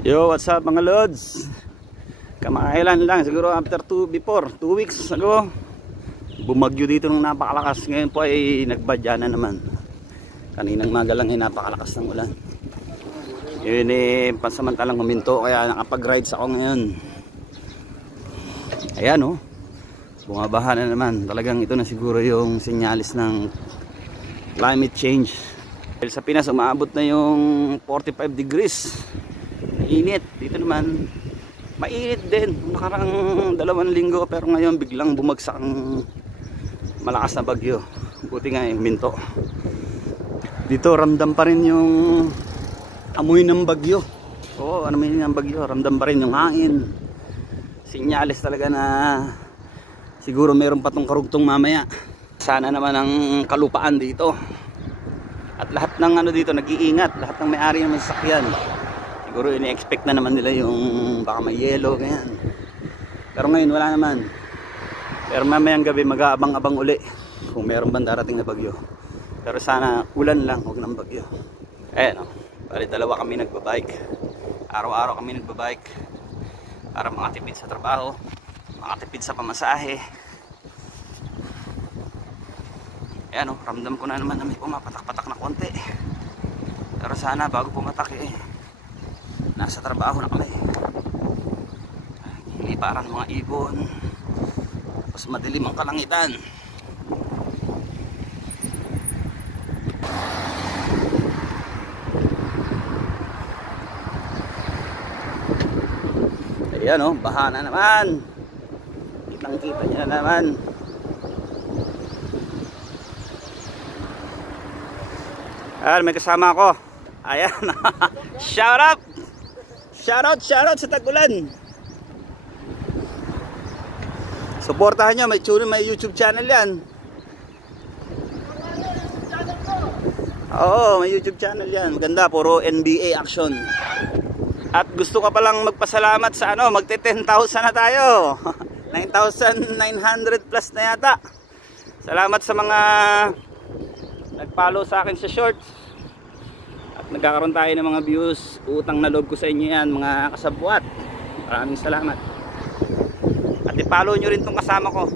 Yo, what's up mga lods? Kamakailan lang, siguro after 2 weeks ago, bumagyo dito ng napakalakas. Ngayon po ay nagbadya na naman. Kaninang maga lang ay napakalakas ng ulan. Yun eh, pansamantalang huminto, kaya nakapag-rides ako ngayon. Ayan oh, bumabaha na naman. Talagang ito na siguro yung sinyalis ng climate change. Sa Pinas umaabot na yung 45 degrees. Init. Dito naman mainit din. Nakarang 2 linggo, pero ngayon biglang bumagsak ang malakas na bagyo. Buti nga huminto. Dito ramdam pa rin yung amoy ng bagyo. Oo, amoy ng bagyo. Ramdam pa rin yung hangin. Sinyalis talaga na siguro mayroon pa tong karugtong mamaya. Sana naman ang kalupaan dito. At lahat ng ano dito nag-iingat. Lahat ng may-ari ng sasakyan. Siguro ini-expect na naman nila yung baka may yelo, ganyan. Pero ngayon wala naman. Pero mamayang gabi mag-aabang-abang uli kung meron bang darating na bagyo. Pero sana ulan lang, huwag ng bagyo. Ayan o, bali 2 kami nagbabike. Araw-araw kami nagbabike para makatipid sa trabaho, makatipid sa pamasahe. Ayan o, ramdam ko na naman na may pumapatak-patak na konti. Pero sana bago pumatak nasa trabaho na kami. Iliparan mga ibon. Tapos madilim ang kalangitan. Ayan o, baha na naman. Kitang-kita niya na naman. Ayan, may kasama ako. Ayan. Shout out! Shout out sa Tagulan. Suportahan nyo, may YouTube channel yan. Oo, may YouTube channel yan. Maganda, puro NBA action. At gusto ka palang magpasalamat sa ano, magte 10,000 na tayo. 9,900 plus na yata. Salamat sa mga nag-follow sa akin sa shorts. Nagkakaroon tayo ng mga views. Utang na loob ko sa inyo yan, mga kasabwat. Maraming salamat. At i-follow nyo rin tong kasama ko.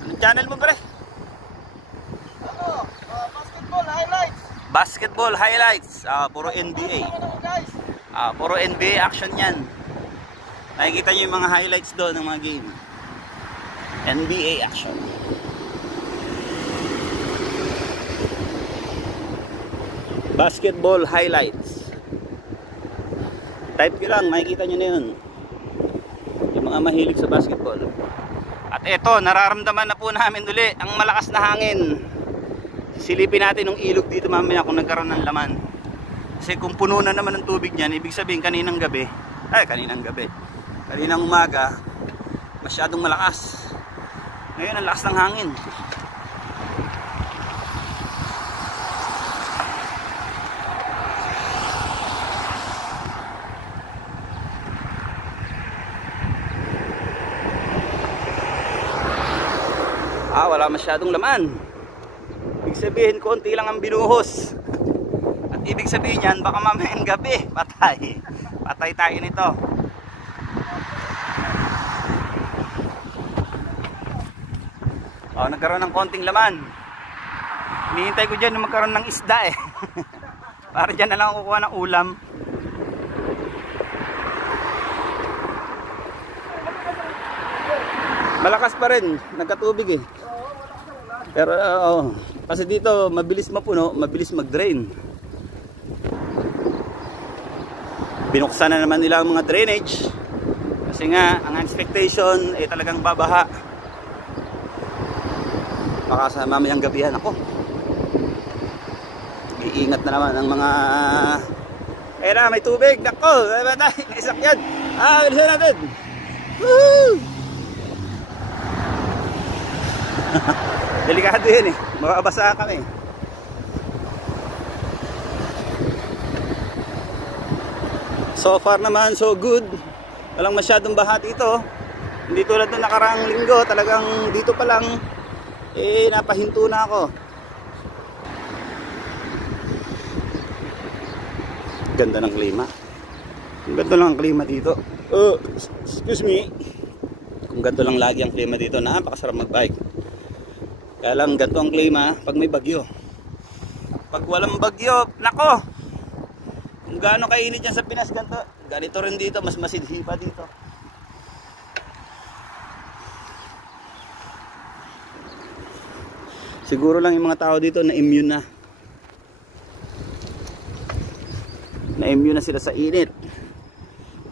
Anong channel mo pre? Basketball highlights. Basketball highlights. Puro NBA. Puro NBA action yan. Nakikita nyo yung mga highlights doon ng mga game. NBA action. Basketball highlights. Type ko lang, makikita nyo na yun. Yung mga mahilig sa basketball. At eto, nararamdaman na po namin uli ang malakas na hangin. Silipin natin yung ilog dito mamaya kung nagkaroon ng laman. Kasi kung puno na naman ng tubig niyan, ibig sabihin kaninang umaga, masyadong malakas. Ngayon ang lakas ng hangin. Wala masyadong laman. Ibig sabihin konti lang ang binuhos. At ibig sabihin yan, baka mamayang gabi patay tayo nito. Nagkaroon ng konting laman. Hinihintay ko dyan na magkaroon ng isda para dyan na lang ako kukuha ng ulam. Malakas pa rin, nagkatubig Pero kasi dito mabilis mapuno, mabilis mag-drain. Binuksan na naman nila ang mga drainage. Kasi nga ang expectation talagang babaha. Baka sa mamayang gabihan ako. Iingat na naman ang mga may tubig. Nako, may sakyan. Bilisan natin. Woo! Delikado yun makabasa kami. So far naman so good. Walang masyadong baha dito. Hindi tulad ng nakaraang linggo. Talagang dito pa lang napahinto na ako. ganda ng klima. Kung ganito lang ang klima dito, excuse me, kung ganito lang lagi ang klima dito, napakasarap magbike. Kaya lang ganito ang klima pag may bagyo. Pag walang bagyo, nako, kung gaano kainit yan sa Pinas, ganito rin dito, mas masidhi pa dito. Siguro lang yung mga tao dito na immune na. Na-immune na sila sa init.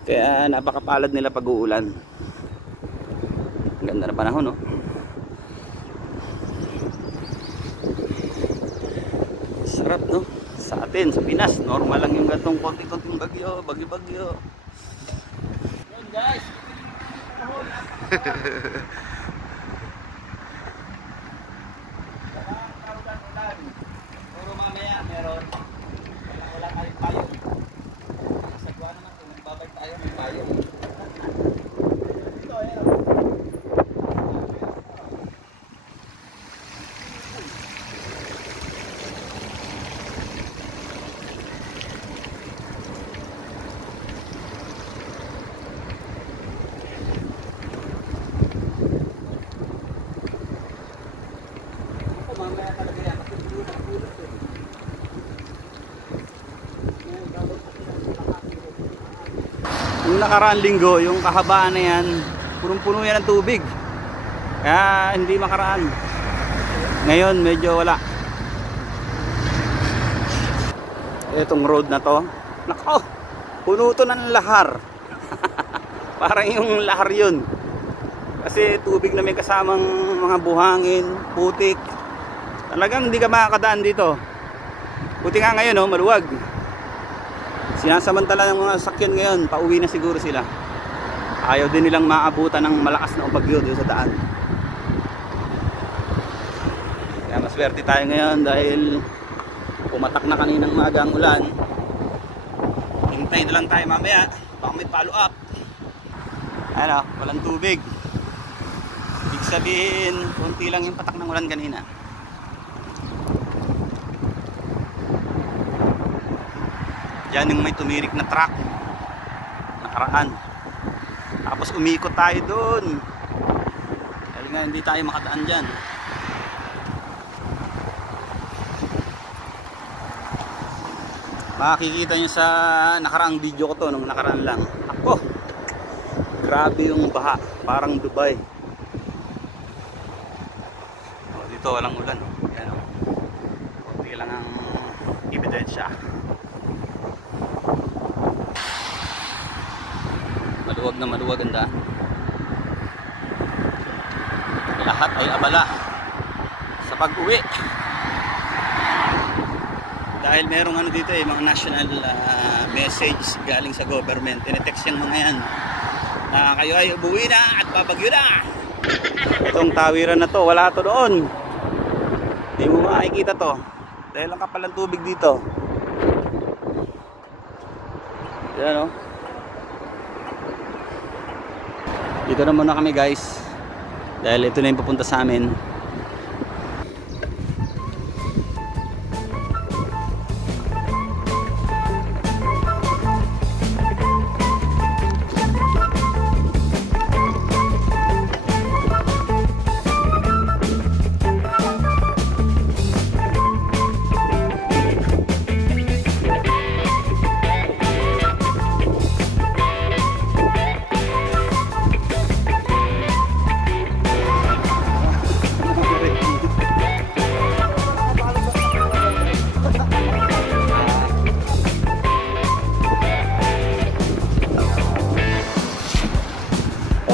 Kaya napakapalad nila pag uulan. Ganda na panahon, no? Sarap, no? Sa atin, sa Pinas, normal lang yung gantong konting-konting bagyo. Bagyo-bagyo. Yun, guys. Puro mamaya meron. Wala tayong payo. Sagwa naman kung magbabay tayo may payo. Ito, ayan. Mamaya talaga yan. Yung nakaraang linggo, yung kahabaan na yan, punong-puno yan ng tubig. Kaya hindi makaraan. Ngayon medyo wala. Itong road na to, nako, puno to ng lahar. Parang yung lahar yun. Kasi tubig na may kasamang mga buhangin, putik. Talagang hindi ka makakadaan dito. Buti nga ngayon, oh, maluwag. Sinasamantala ng mga sakyan ngayon, pauwi na siguro sila. Ayaw din nilang maabutan ng malakas na bagyo doon sa daan. Kaya maswerte tayo ngayon dahil pumatak na kaninang maaga ang ulan. Hintay na lang tayo mamaya, baka may follow up. Ano, walang tubig. Ibig sabihin, konti lang yung patak ng ulan kanina. Yan yung may tumirik na truck nakaraan. Tapos umikot tayo doon. Dahil nga hindi tayo makadaan dyan. Makikita nyo sa nakaraang video ko to, nung nakaraan lang. Ako, grabe yung baha, parang Dubai. Dito walang ulan. Yan, konti lang ang ebidensya. Maluwag na maluwag ang daan. Lahat ay abala sa pag-uwi. Dahil merong ano dito mga national message galing sa government. Tinetext yung mga yan na kayo ay ubuwi na at babagyo na. Itong tawiran na to, wala to doon. Hindi mo makikita to dahil ang kapal ng tubig dito. Yan, oh. Dito na muna kami, guys, dahil ito na yung papunta sa amin.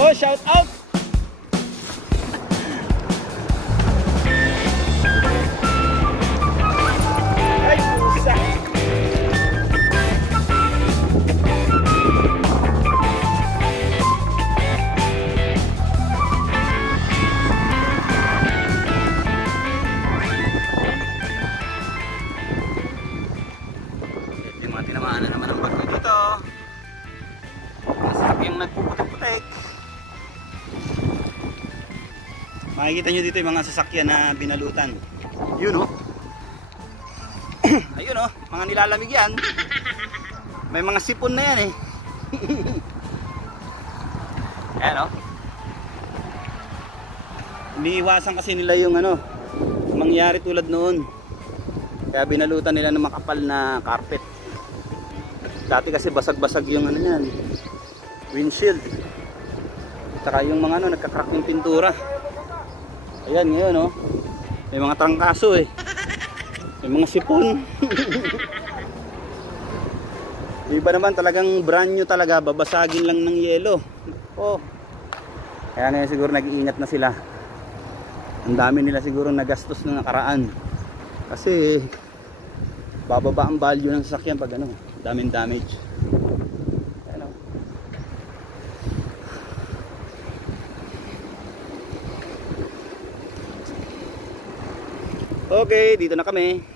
Oh, shout out! Ay, pusa! Yung mga tinamaan na naman ang bagyo dito. Yung nagpuputik-putik. Makikita nyo dito yung mga sasakyan na binalutan. Yun, oh. Ayun, oh, mga nilalamig yan. May mga sipon na yan eh. Ayan o. Iniiwasan kasi nila yung ano, mangyari tulad noon. Kaya binalutan nila ng makapal na carpet. Dati kasi basag-basag yung ano yan, windshield. Saka yung mga ano, nagka-crack yung pintura. Ayan ngayon oh. May mga trangkaso eh. May mga sipon. Iba naman talagang brand new talaga, babasagin lang ng yelo. Oh. Kaya ngayon siguro nag-iingat na sila. Ang dami nila siguro nagastos na nakaraan. Kasi bababa ang value ng sasakyan pag ano, daming damage. Ayan, oh. Okay, dito na kami.